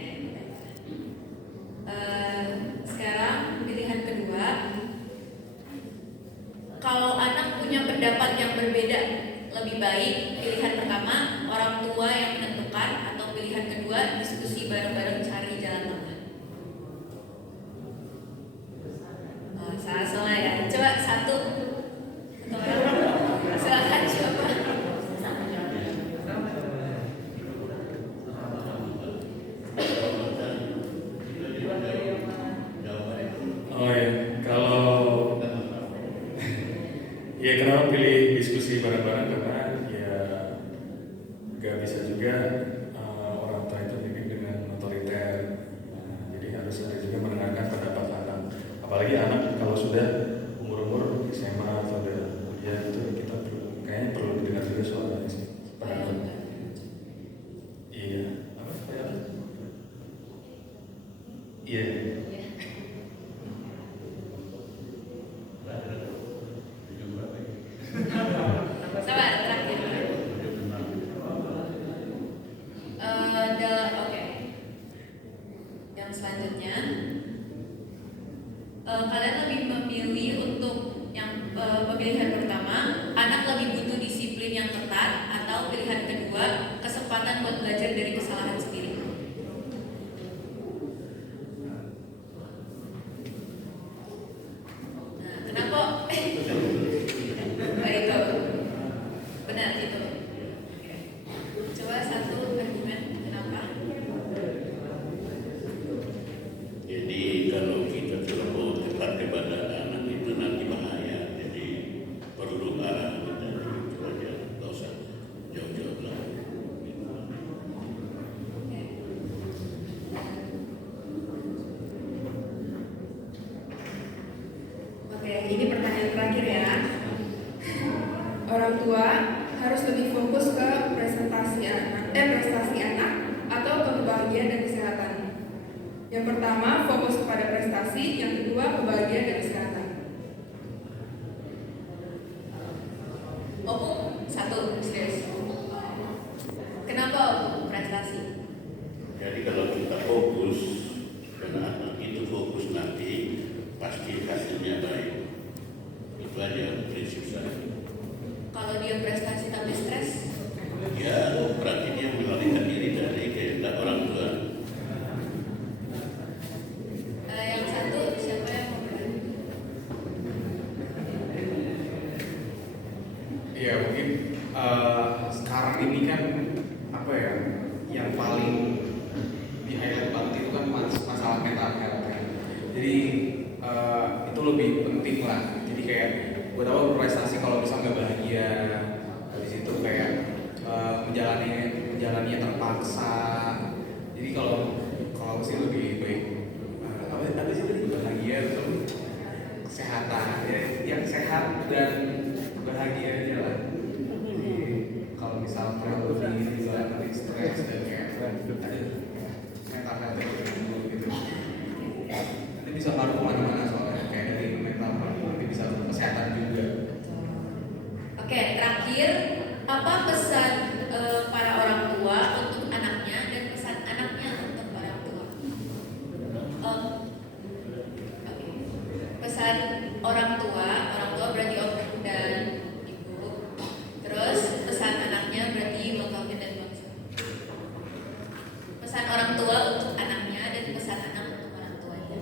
Sekarang pilihan kedua, kalau anak punya pendapat yang berbeda, lebih baik pilihan pertama orang tua yang menentukan atau pilihan kedua diskusi bareng-bareng cari jalan tengah. Salah ya. Coba satu orang. Silakan coba. Oh ya, kalau ya kenapa pilih diskusi bareng-bareng, karena ya gak bisa juga orang tua itu bikin dengan otoriter. Jadi harus ada juga mendengarkan pendapat anak. Apalagi anak kalau sudah umur-umur SMA atau udah kuliah itu kita kayaknya perlu dengar juga suaranya sih. Pendapat. Iya. Apa? Iya. Sabar, terakhir. Oke. Yang selanjutnya, kalian lebih memilih untuk yang pemilihan pertama, anak lebih butuh disiplin yang ketat, atau pilihan kedua, kesempatan buat belajar dari kesalahan sendiri. Nah, kenapa? Itu benar itu. Oke. Coba satu argumen kenapa? Jadi kalau kita terlalu tepat kepada anak itu nanti bahaya. Jadi perlu arahan dan itu aja, nggak usah jauh-jauh lah. Oke, ini pertanyaan terakhir ya. Orang tua harus lebih fokus ke prestasi anak atau ke kebahagiaan dan kesehatan. Yang pertama fokus kepada prestasi, yang kedua kebahagiaan dan kesehatan. Opung satu serius. Kenapa opung prestasi? Jadi kalau kita fokus dan anak itu fokus nanti pasti hasilnya baik. Itu aja prinsip saya. Kalau dia prestasi tapi stres? Ya berarti dia melarikan diri dari kehendak orang tua. Yang satu siapa yang mau berani? Ya mungkin sekarang ini kan apa ya, yang paling di highlight banget itu kan masalah mental health kan. Jadi itu lebih penting lah. Jadi kayak buat apa berprestasi kalau bisa nggak bahagia, habis itu kayak menjalaninya terpaksa. Jadi kalau sih lebih baik apa sih tadi bahagia bisa ngaruh kemana-mana soalnya kayak dari mental nanti bisa kesehatan juga. Oke, terakhir, apa pesan para orang tua untuk anaknya dan pesan anaknya untuk orang tua? Oke. Pesan orang tua berarti om dan ibu. Terus pesan anaknya berarti bapak dan bangsa. Pesan orang tua untuk anaknya dan pesan anak untuk orang tuanya.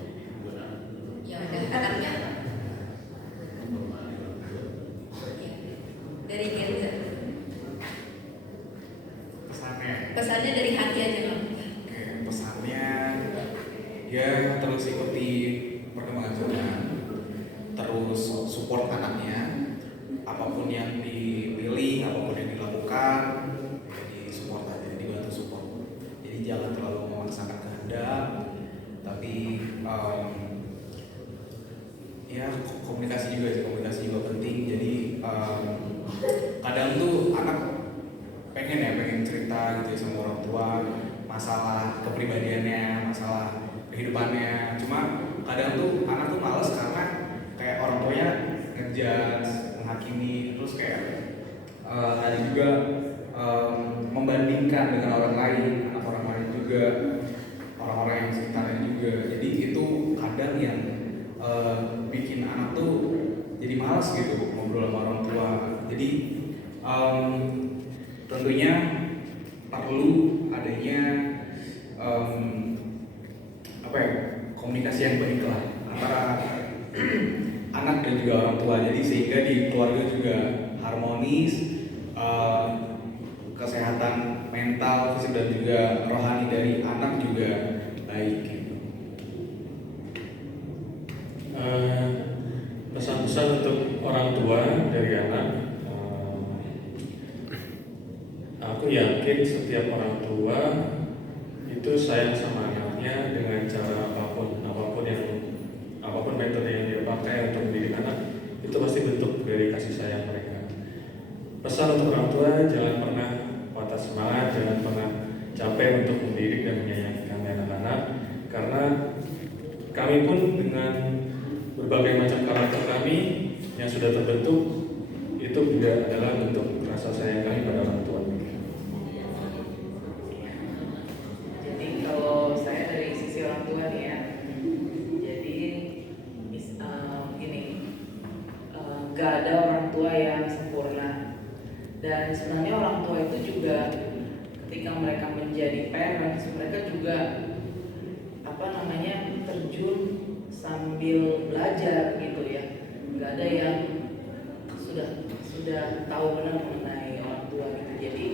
Ya udah, anaknya. Dari Genza. Pesannya dari hati aja loh. Oke, pesannya ya terus ikuti perkembangan zaman, terus support anaknya, apapun yang dipilih, apapun yang dilakukan, ya di support aja, dibantu support. Jadi jangan terlalu memaksakan kehendak, tapi ya komunikasi juga penting. Jadi kadang tuh anak pengen cerita gitu ya sama orang tua masalah kepribadiannya, masalah kehidupannya. Cuma kadang tuh anak tuh males karena kayak orang tuanya ngejudge, menghakimi, terus kayak tadi juga membandingkan dengan orang lain, anak orang lain juga, orang-orang yang sekitarnya juga. Jadi itu kadang yang bikin anak tuh jadi malas gitu ngobrol sama orang tua. Jadi tentunya perlu adanya komunikasi yang baik lah antara anak dan juga orang tua. Jadi sehingga di keluarga juga harmonis, kesehatan mental, fisik dan juga rohani dari anak juga baik. Gitu. Pesan-pesan untuk orang tua dari anak. Aku yakin setiap orang tua itu sayang sama anaknya dengan cara apapun metode yang dia pakai untuk mendidik anak, itu pasti bentuk dari kasih sayang mereka. Pesan untuk orang tua, jangan pernah patah semangat, jangan pernah capek untuk mendidik dan menyayangi anak-anak, karena kami pun dengan berbagai macam karakter kami yang sudah terbentuk, itu juga adalah bentuk rasa sayang kami pada orang tua. Jadi kalau saya dari sisi orang tua nih ya, jadi gini, gak ada orang tua yang sempurna. Dan sebenarnya orang tua itu juga ketika mereka menjadi parents, mereka juga terjun sambil belajar gitu ya. Gak ada yang sudah tahu benar mengenai orang tua gitu. Jadi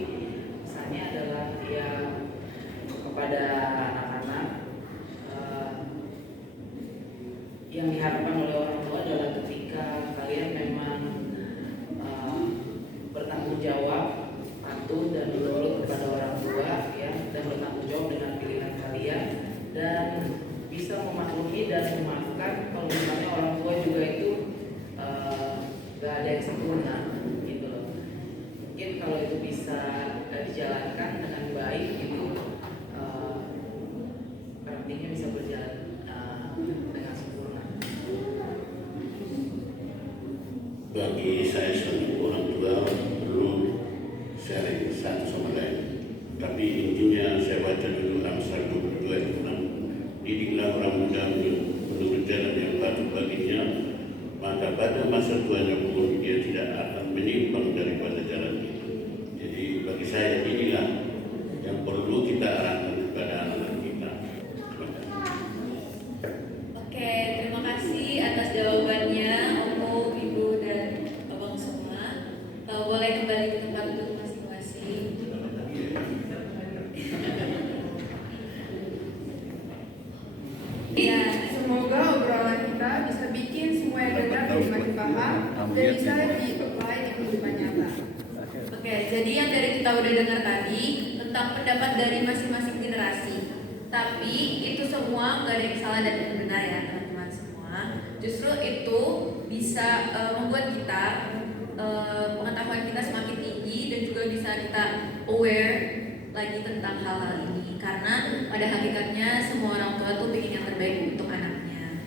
pesannya adalah ya kepada anak-anak yang diharapkan oleh orang tua adalah ketika kalian memang bertanggung jawab, patuh dan menurut kepada orang tua ya, dan bertanggung jawab dengan pilihan kalian dan bisa memaklumi dan memaafkan kalau misalnya orang tua juga itu gak ada yang sempurna gitu loh. Mungkin kalau itu bisa dijalankan dengan baik itu parentingnya bisa berjalan dengan sempurna. Bagi saya sebagai orang tua perlu sharing satu sama lain. Tapi intinya saya baca dulu Amsal 22 ayat 6. Didiklah orang muda menurut jalan yang patut baginya, maka pada masa tuanya pun dia tidak akan menyimpang daripada jalan itu. Jadi bagi saya inilah yang perlu kita arahkan kepada anak-anak kita. Oke, terima kasih atas jawabannya Om, Ibu, dan Abang semua. Boleh kembali ke tempat duduk masing-masing. Ya, semoga obrolan kita bisa bikin semua yang dengar jadi makin paham dan bisa di-apply di kehidupan nyata. Oke, jadi yang dari kita udah dengar tadi tentang pendapat dari masing-masing generasi. Tapi itu semua nggak ada yang salah dan yang benar ya teman-teman semua. Justru itu bisa membuat kita pengetahuan kita semakin tinggi dan juga bisa kita aware lagi tentang hal-hal ini. Karena pada hakikatnya semua orang tua tuh ingin yang terbaik untuk anaknya.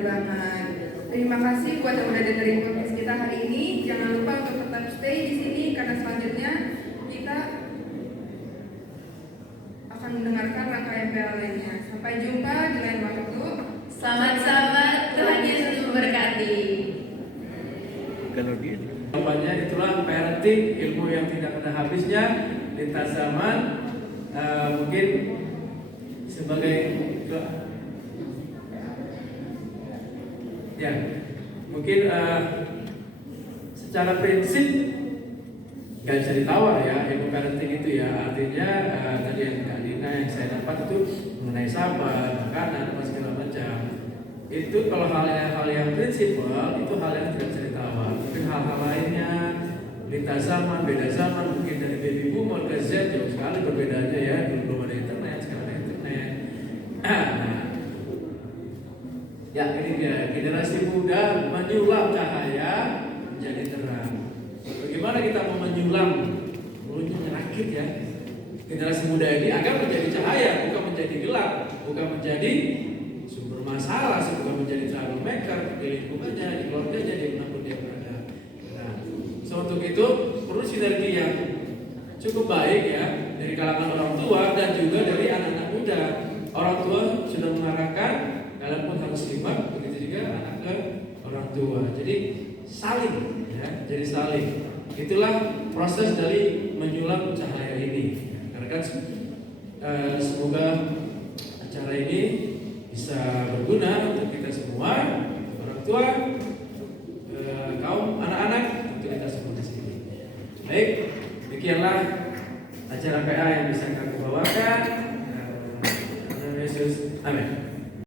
benar banget. Terima kasih buat yang udah dengerin podcast kita hari ini. Jangan lupa untuk tetap stay di sini karena selanjutnya kita akan mendengarkan rangkaian PL lainnya. Sampai jumpa di lain waktu. Selamat sahabat, Tuhan Yesus memberkati. Jawabannya itulah parenting, ilmu yang tidak ada habisnya, lintas zaman. Mungkin sebagai ya, mungkin secara prinsip nggak bisa ditawar ya ilmu parenting itu ya. Artinya tadi yang Kak Dina yang saya dapat itu mengenai sabar, makanan, apa segala macam. Itu kalau hal yang prinsipal itu hal yang tidak bisa ditawar. Mungkin hal-hal lainnya lintas zaman, beda zaman, mungkin dari baby boomer ke Z jauh sekali perbedaannya ya. Dulu belum ada internet, sekarang ada internet. Ya ini dia generasi muda menyulam cahaya menjadi terang. Bagaimana kita mau menyulam? Mulutnya menyakit ya. Generasi muda ini agar menjadi cahaya, bukan menjadi gelap, bukan menjadi sumber masalah, bukan menjadi troublemaker di lingkungannya, di keluarganya, di manapun dia berada. Nah, so untuk itu perlu sinergi yang cukup baik ya dari kalangan orang tua dan juga dari anak-anak muda. Orang tua sudah mengarahkan, kalian pun harus simak, begitu juga anak ke orang tua. Jadi saling ya, jadi saling. Itulah proses dari menyulam cahaya ini. Karena kan semoga acara ini bisa berguna untuk kita semua, orang tua, kaum anak-anak, untuk kita semua di sini. Baik, demikianlah acara PA yang bisa kami bawakan. Yesus, amin.